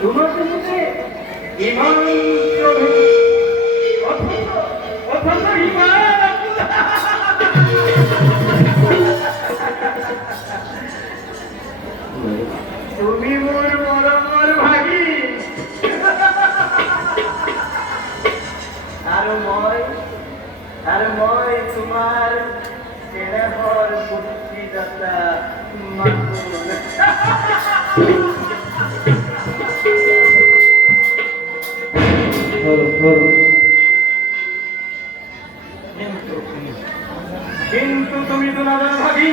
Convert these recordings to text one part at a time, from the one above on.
তোমাকে মুখে ইমান অথচ ইমান তুমি মোর মরমর ভাগি আর মই তোমার স্নেহর পুত্রীদাতা মাকুল কিন্তু তুমি তো নাজান ভাগি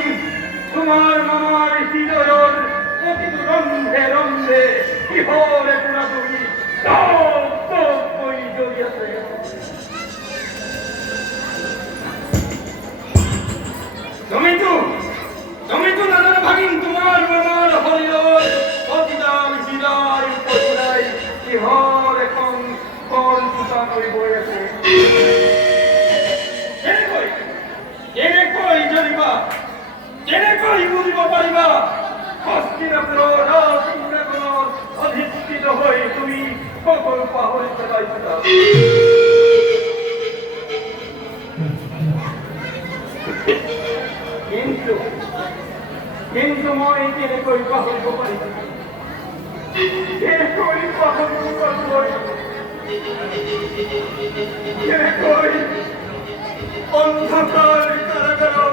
তোমার মামার হৃদয়ের প্রতিটি রন্ধে রন্ধে কিহরে পুরা তুমি জড়িয়েছে তুমি তো নাজান ভাগিন তোমার মামার হরিয়র অতিদার হৃদয় পশুরাই কিহর এখন কোন সুতা করে বইয়েছে জেনে কই বুঝিব পারিবা হস্তিনাপুর রাজসিংহাসন অধিষ্ঠিত হয়ে তুমি কখন পাহরিতে পাইছো কিন্তু মই জেনে কই পাহরিব পারিব জেনে কই পাহরিব পারিব জেনে কই অন্ধকার কারাগার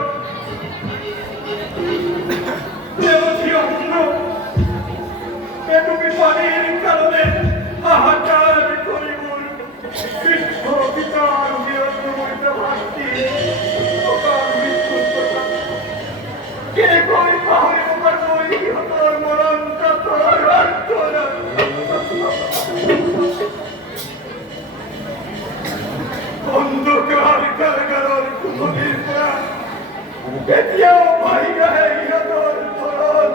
তুমি পানির কারণে হাহাকার করিব বিশ্ব পিতার বিরুদ্ধে ভাবছি কে কই পাহরিব পারব ইহতর মরণ কাতর অন্ধকার কারাগার কুমুদির পরা এতিয়াও ভাই গায়ে ইহতর মরণ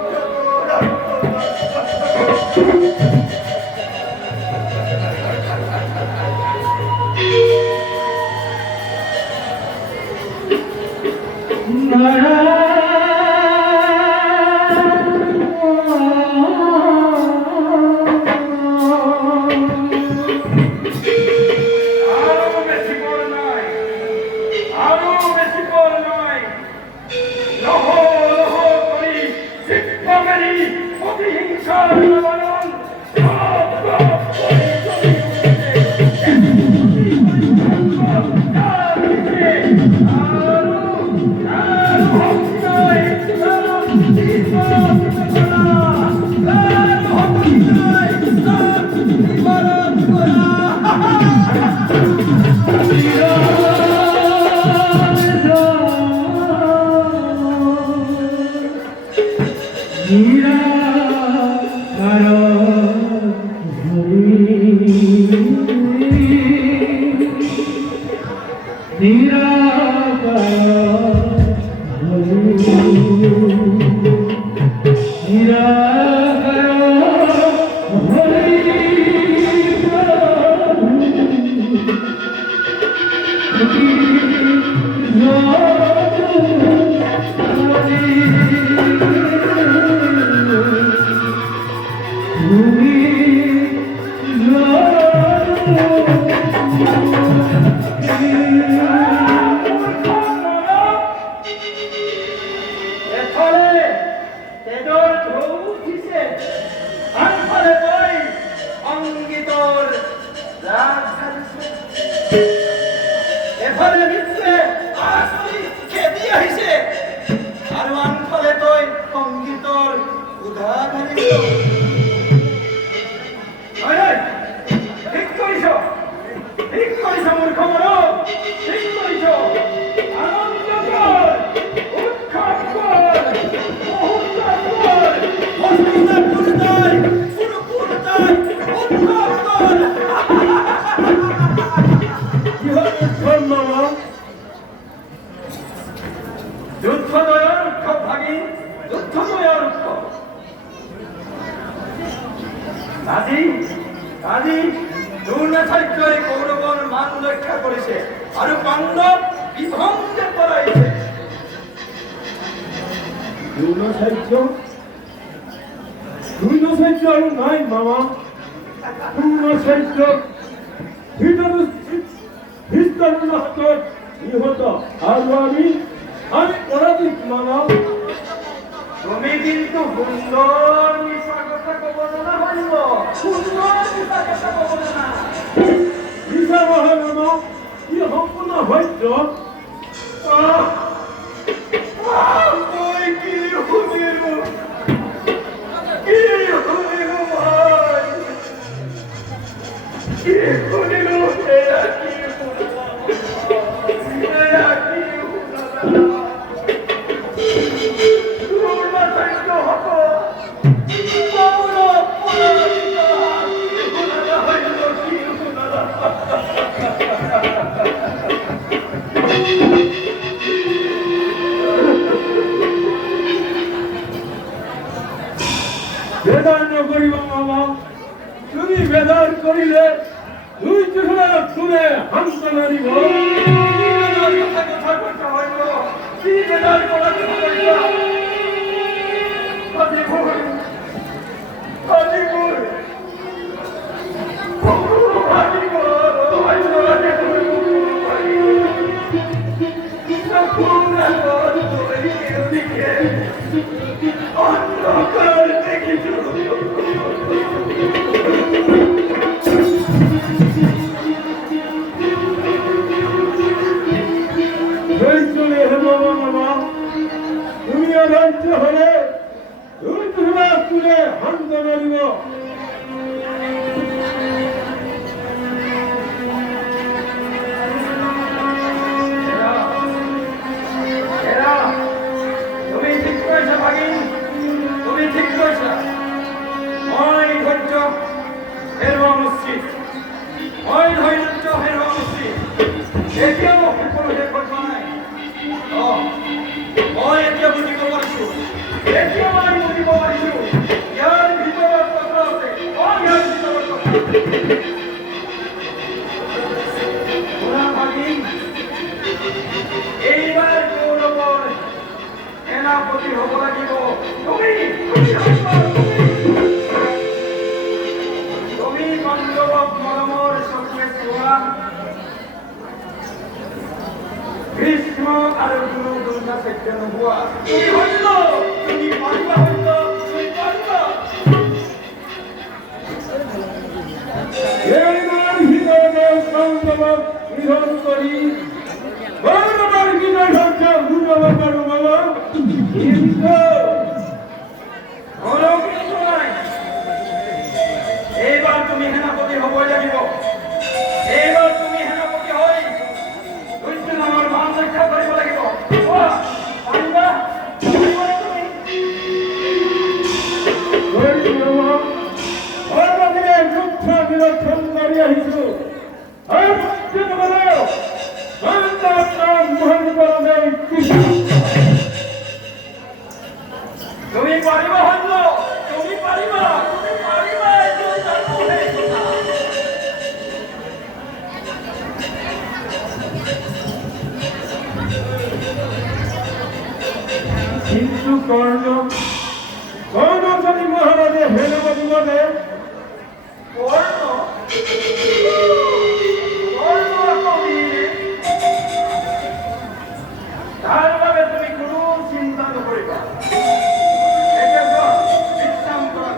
পূর্ণশ্রেষ্ঠ খ্রিস্টানের হাতত নিহত আৰু আমি পরাজিত মানব। তুমি কিন্তু সুন্দর মিছা কথা কব জানা হইব। সুন্দর মিছা কথা কব জানা। মিছা নহয় মানব, ই সম্পূৰ্ণ সত্য। মই কি শুনিলো, কি শুনিলো ভাই, কি শুনিলো, এয়া কি শুনিলো, এয়া কি শুনিলো। তোৰ মাথাটো হব পৌৰ পৌৰিতা, কি শুনালা হইল, কি শুনালা। বেদার নকরিব মামা, তুমি বেদার করিলে দুই চোখে তুলে হান্ত নারিব। কথা কথা হইল, কি বেদার করা কথা কইলা। আজি মই, আজি মই, আজি অন্ধকার দেখিছো। চলে হে বাবা মামা, তুমি রাজ্য হলে দুই চোখে তুলে হান্ত নারিব। তুমি ঠিক কৈছা ভাগিন, তুমি ঠিক কৈছা। মই ধৈৰ্য হেৰুৱা উচিত, মই ধৈৰ্য হেৰুৱা উচিত। এতিয়াও সকলো শেষ হৈ যোৱা নাই। মই এতিয়া বুজিব পাৰিছো, এতিয়া মই বুজিব পাৰিছো ইয়াৰ ভিতৰত কথা আছে। ইয়াৰ ভিতৰত কথা আছে। শুনা ভাগিন, এইবাৰ গৌৰৱৰ সেনাপতি হ'ব লাগিব তুমি। তুমি পাণ্ডৱক মৰমৰ চকুৰে চোৱা, ভীষ্ম আৰু গুৰু দ্ৰোণাচাৰ্য নোহোৱা। তুমি সত্য, তুমি পাৰিবা, সত্য তুমি পাৰিবা। এইবাৰ ভিতৰতে পাণ্ডৱক নিধন কৰি গৌৰৱৰ বিজয় সাধ্য ঘূৰাব পাৰো বাবা। কিন্তু এইবাৰ তুমি সেনাপতি হ'বই লাগিব। এইবাৰ তুমি সেনাপতি হৈ দুৰ্যোধনৰ মান ৰক্ষা কৰিব লাগিব। পাৰিবা, পাৰিবানে তুমি? বিলক্ষণ কৰি আহিছো আৰু তুমি পাৰিবা সৈন্য, তুমি পাৰিবা, তুমি পাৰিবা। এইটো জানো সেই কথা। কিন্তু কর্ণ যদি মহারাজে হেলে বলে কর্ণ, কর্ণ কবি, তাৰ বাবে তুমি কোনো চিন্তা নকৰিবা। এতিয়া যোৱা, বিশ্ৰাম কৰা।